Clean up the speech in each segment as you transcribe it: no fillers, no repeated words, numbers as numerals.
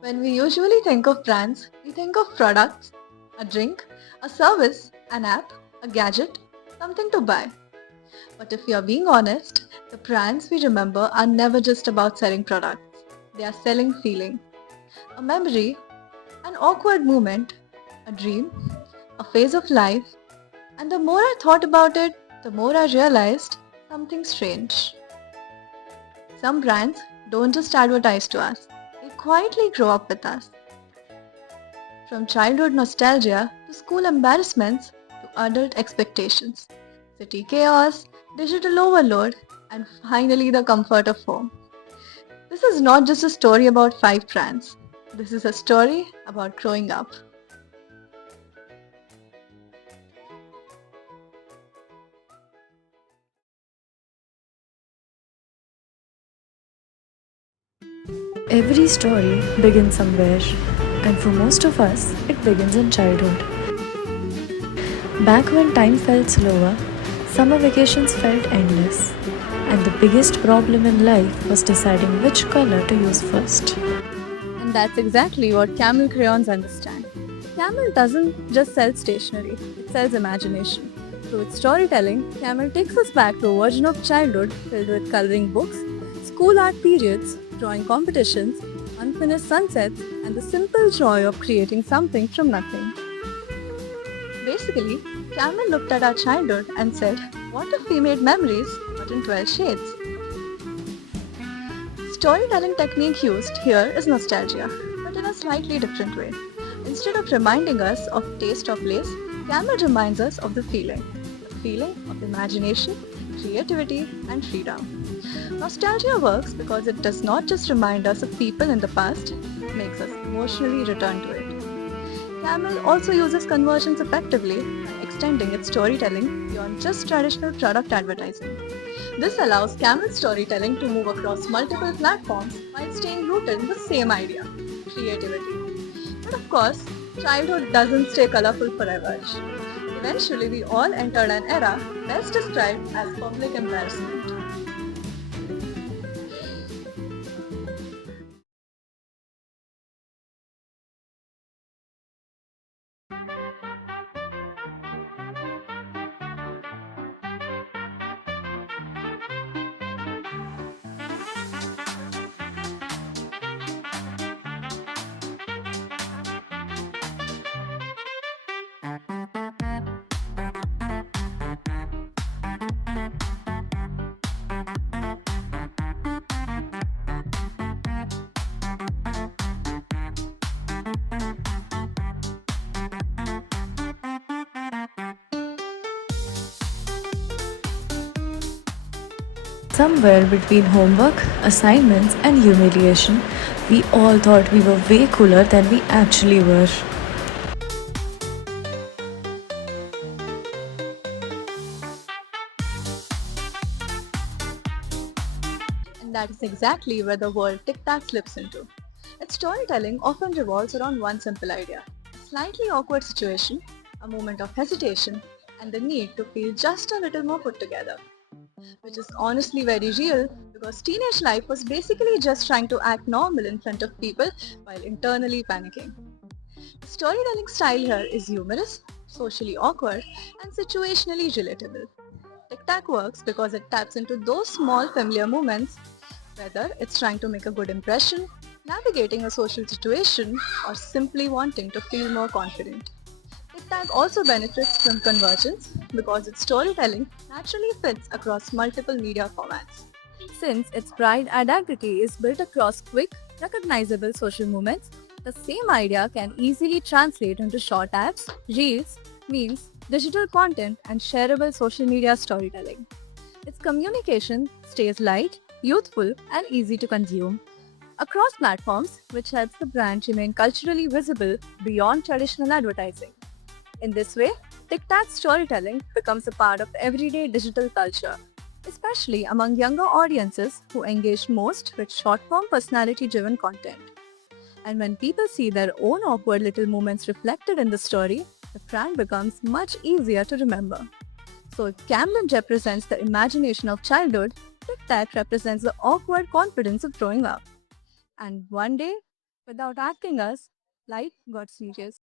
When we usually think of brands, we think of products, a drink, a service, an app, a gadget, something to buy. But if we are being honest, the brands we remember are never just about selling products. They are selling feeling, a memory, an awkward moment, a dream, a phase of life. And the more I thought about it, the more I realized something strange. Some brands don't just advertise to us, they quietly grow up with us. From childhood nostalgia to school embarrassments to adult expectations, city chaos, digital overload, and finally the comfort of home. This is not just a story about five brands. This is a story about growing up. Every story begins somewhere, and for most of us, it begins in childhood. Back when time felt slower, summer vacations felt endless, and the biggest problem in life was deciding which color to use first. And that's exactly what Camel crayons understand. Camel doesn't just sell stationery, it sells imagination. Through its storytelling, Camel takes us back to a version of childhood filled with coloring books, school art periods, drawing competitions, unfinished sunsets, and the simple joy of creating something from nothing. Basically, Camel looked at our childhood and said, what if we made memories but in 12 shades? Storytelling technique used here is nostalgia, but in a slightly different way. Instead of reminding us of taste of place, Camel reminds us of the feeling of imagination, creativity, and freedom. Nostalgia works because it does not just remind us of people in the past, it makes us emotionally return to it. Camel also uses conversions effectively by extending its storytelling beyond just traditional product advertising. This allows Camel storytelling to move across multiple platforms while staying rooted in the same idea, creativity. But of course, childhood doesn't stay colorful forever. Eventually, we all entered an era best described as public embarrassment. Somewhere between homework, assignments, and humiliation, we all thought we were way cooler than we actually were. And that is exactly where the word Tic Tac slips into. Its storytelling often revolves around one simple idea, a slightly awkward situation, a moment of hesitation, and the need to feel just a little more put together. Which is honestly very real because teenage life was basically just trying to act normal in front of people while internally panicking. The storytelling style here is humorous, socially awkward, and situationally relatable. Tic Tac works because it taps into those small familiar moments, whether it's trying to make a good impression, navigating a social situation, or simply wanting to feel more confident. TikTok also benefits from convergence because its storytelling naturally fits across multiple media formats. Since its brand identity is built across quick, recognizable social movements, the same idea can easily translate into short apps, reels, memes, digital content, and shareable social media storytelling. Its communication stays light, youthful, and easy to consume across platforms, which helps the brand remain culturally visible beyond traditional advertising. In this way, TikTok storytelling becomes a part of everyday digital culture, especially among younger audiences who engage most with short-form personality-driven content. And when people see their own awkward little moments reflected in the story, the brand becomes much easier to remember. So if Camden represents the imagination of childhood, TikTok represents the awkward confidence of growing up. And one day, Without asking us, life got serious.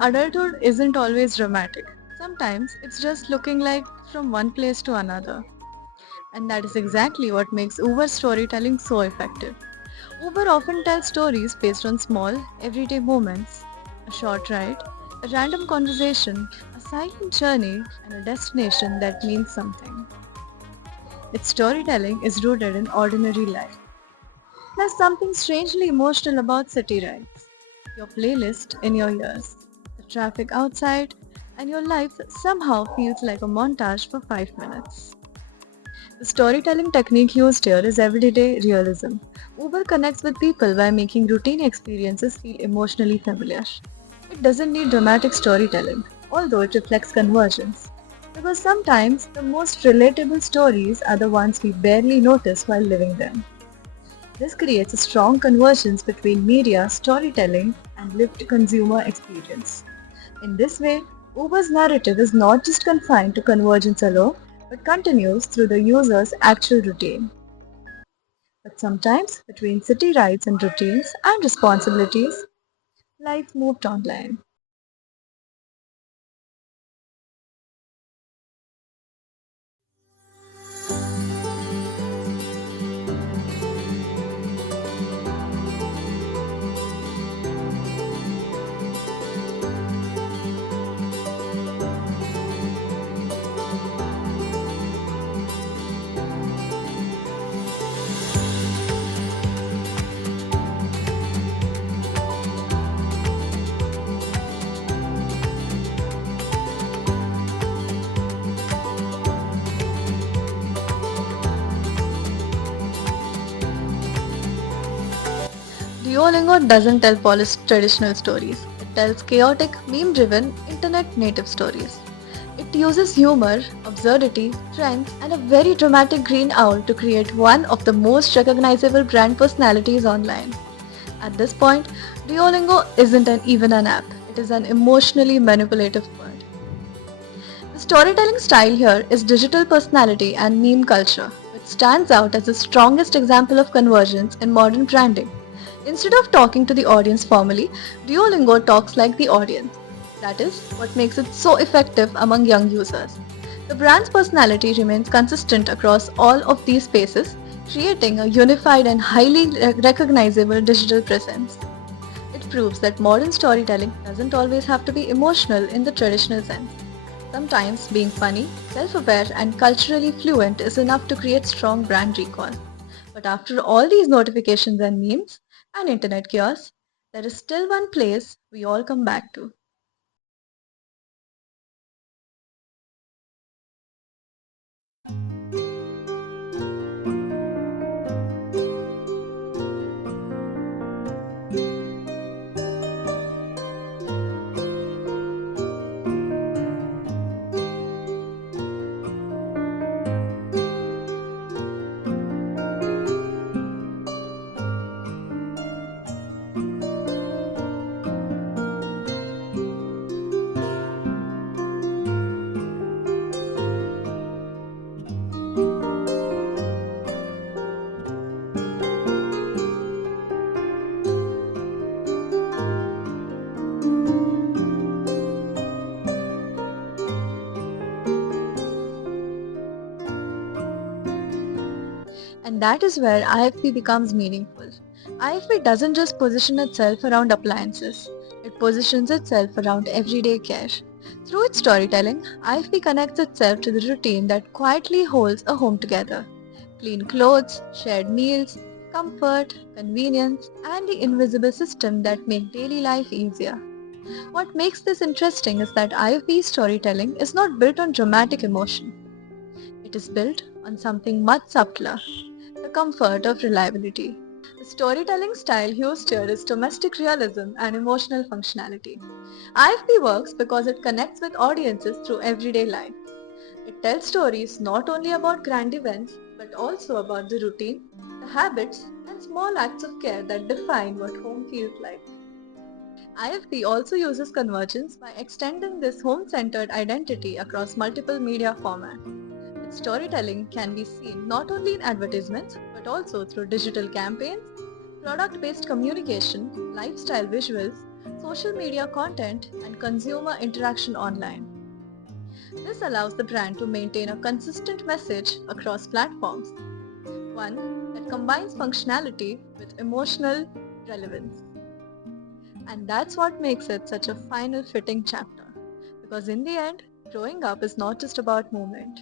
Adulthood isn't always dramatic. Sometimes it's just looking like from one place to another. And that is exactly what makes Uber storytelling so effective. Uber often tells stories based on small, everyday moments, a short ride, a random conversation, a silent journey, and a destination that means something. Its storytelling is rooted in ordinary life. There's something strangely emotional about city rides. Your playlist in your ears, the traffic outside, and your life somehow feels like a montage for 5 minutes. The storytelling technique used here is everyday realism. Uber connects with people by making routine experiences feel emotionally familiar. It doesn't need dramatic storytelling, although it reflects convergence. Because sometimes the most relatable stories are the ones we barely notice while living them. This creates a strong convergence between media, storytelling, and lived consumer experience. In this way, Uber's narrative is not just confined to convergence alone, but continues through the user's actual routine. But sometimes, between city rides and routines and responsibilities, life moved online. Duolingo doesn't tell polished traditional stories. It tells chaotic, meme-driven, internet-native stories. It uses humor, absurdity, trends, and a very dramatic green owl to create one of the most recognizable brand personalities online. At this point, Duolingo isn't even an app. It is an emotionally manipulative word. The storytelling style here is digital personality and meme culture, which stands out as the strongest example of convergence in modern branding. Instead of talking to the audience formally, Duolingo talks like the audience. That is what makes it so effective among young users. The brand's personality remains consistent across all of these spaces, creating a unified and highly recognizable digital presence. It proves that modern storytelling doesn't always have to be emotional in the traditional sense. Sometimes being funny, self-aware, and culturally fluent is enough to create strong brand recall. But after all these notifications and memes and internet chaos, there is still one place we all come back to. And that is where IFP becomes meaningful. IFP doesn't just position itself around appliances, it positions itself around everyday care. Through its storytelling, IFP connects itself to the routine that quietly holds a home together. Clean clothes, shared meals, comfort, convenience, and the invisible system that make daily life easier. What makes this interesting is that IFP storytelling is not built on dramatic emotion. It is built on something much subtler, the comfort of reliability. The storytelling style used here is domestic realism and emotional functionality. IFP works because it connects with audiences through everyday life. It tells stories not only about grand events, but also about the routine, the habits, and small acts of care that define what home feels like. IFP also uses convergence by extending this home-centered identity across multiple media formats. Its storytelling can be seen not only in advertisements, but also through digital campaigns, product-based communication, lifestyle visuals, social media content, and consumer interaction online. This allows the brand to maintain a consistent message across platforms, one that combines functionality with emotional relevance. And that's what makes it such a final fitting chapter. Because in the end, growing up is not just about movement.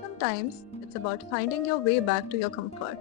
Sometimes it's about finding your way back to your comfort.